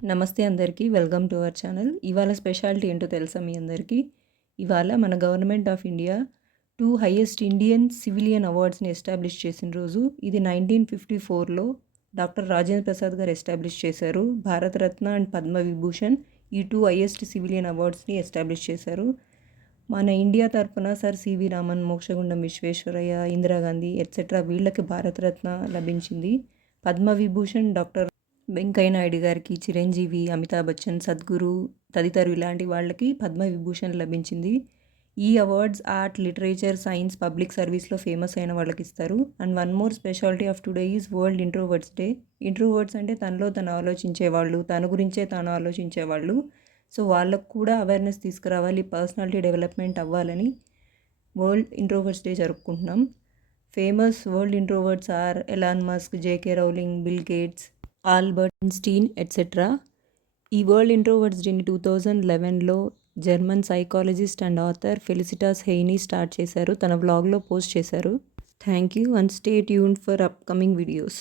నమస్తే అందరికీ. Welcome to our channel. ఇవాళ స్పెషాలిటీ ఏంటో తెలుసా మీ అందరికీ? ఇవాళ మన government of India 2 highest Indian civilian అవార్డ్స్‌ని ఎస్టాబ్లిష్ చేసిన రోజు. ఇది 1954లో డాక్టర్ రాజేంద్ర ప్రసాద్ గారు ఎస్టాబ్లిష్ చేశారు. భారతరత్న అండ్ పద్మవిభూషణ్ ఈ 2 హైయెస్ట్ సివిలియన్ అవార్డ్స్‌ని ఎస్టాబ్లిష్ చేశారు. మన ఇండియా తరపున sir C V Raman, Mokshagundam Visvesvaraya, Indira Gandhi etcetera వీళ్ళకి భారతరత్న లభించింది. పద్మవిభూషణ్ డాక్టర్ వెంకయ్య నాయుడు గారికి, చిరంజీవి, అమితాబ్ బచ్చన్, సద్గురు తదితరులు ఇలాంటి వాళ్ళకి పద్మవిభూషణ్ లభించింది. ఈ awards art, literature, science, public సర్వీస్లో ఫేమస్ అయిన వాళ్ళకి ఇస్తారు. And one more speciality of today is world introverts day. Introverts అంటే తనలో తను ఆలోచించేవాళ్ళు, తన గురించే తాను ఆలోచించేవాళ్ళు. సో వాళ్ళకు కూడా అవేర్నెస్ తీసుకురావాలి, పర్సనాలిటీ డెవలప్మెంట్ అవ్వాలని వరల్డ్ ఇంట్రోవర్ట్స్ డే జరుపుకుంటున్నాం. Famous world introverts are Elon Musk, JK Rowling, Bill Gates, Albert Einstein etcetera. ఈ వరల్డ్ ఇంట్రోవర్ట్స్ డేని 2011లో German psychologist and author Felicitas Heine start చేశారు. తన వ్లాగ్లో పోస్ట్ చేశారు. Thank you and stay tuned for upcoming videos.